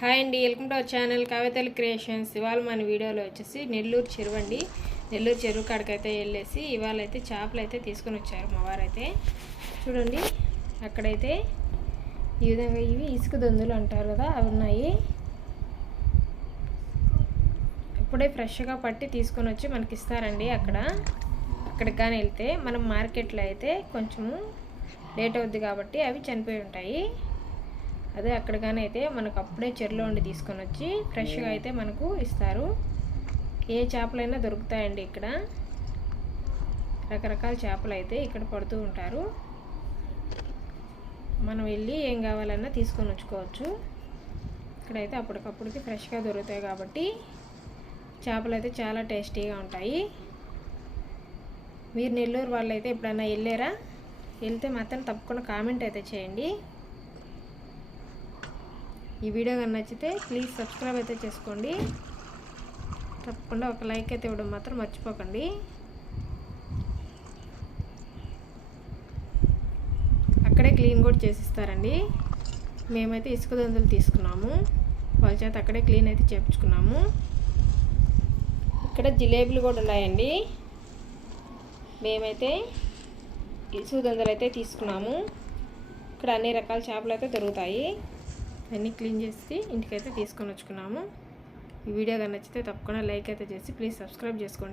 Hi అండి welcome to our channel కవితలు creations. ఇవాళ మన వీడియోలో వచ్చేసి నెల్లూరు చెరువు అండి. నెల్లూరు చెరువు కాడికైతే వెళ్ళేసి ఇవాళ అయితే చేపలు అయితే తీసుకొని వచ్చారు మా వారైతే. చూడండి అక్కడైతే ఈ విధంగా ఇవి ఇసుక దొందులు అంటారు కదా అవి ఉన్నాయి. ఇప్పుడే ఫ్రెష్గా పట్టి తీసుకొని వచ్చి మనకి ఇస్తారండి అక్కడ. అక్కడికి కానీ వెళ్తే మనం మార్కెట్లో అయితే కొంచెము లేట్ అవుద్ది కాబట్టి అవి చనిపోయి ఉంటాయి. అదే అక్కడ కానీ అయితే మనకు అప్పుడే చెరులో ఉండి తీసుకొని వచ్చి ఫ్రెష్గా అయితే మనకు ఇస్తారు. ఏ చేపలైనా దొరుకుతాయండి ఇక్కడ. రకరకాల చేపలు అయితే ఇక్కడ పడుతూ ఉంటారు. మనం వెళ్ళి ఏం కావాలన్నా తీసుకొని వచ్చుకోవచ్చు. ఇక్కడైతే అప్పటికప్పుడుకి ఫ్రెష్గా దొరుకుతాయి కాబట్టి చేపలు అయితే చాలా టేస్టీగా ఉంటాయి. మీరు నెల్లూరు వాళ్ళు అయితే ఎప్పుడన్నా వెళ్ళారా? వెళ్తే మాత్రం తప్పకుండా కామెంట్ అయితే చేయండి. ఈ వీడియో కానీ నచ్చితే ప్లీజ్ సబ్స్క్రైబ్ అయితే చేసుకోండి. తప్పకుండా ఒక లైక్ అయితే ఇవ్వడం మాత్రం మర్చిపోకండి. అక్కడే క్లీన్ కూడా చేసిస్తారండి. మేమైతే ఇసుక దందులు తీసుకున్నాము. వాళ్ళ చేత అక్కడే క్లీన్ అయితే చేపించుకున్నాము. ఇక్కడ జిలేబీలు కూడా ఉన్నాయండి. మేమైతే ఇసుక దొందలు అయితే తీసుకున్నాము. ఇక్కడ అన్ని రకాల చేపలు అయితే దొరుకుతాయి. అన్నీ క్లీన్ చేసి ఇంటికైతే తీసుకొని వచ్చుకున్నాము. ఈ వీడియో కానీ నచ్చితే తప్పకుండా లైక్ అయితే చేసి ప్లీజ్ సబ్స్క్రైబ్ చేసుకోండి.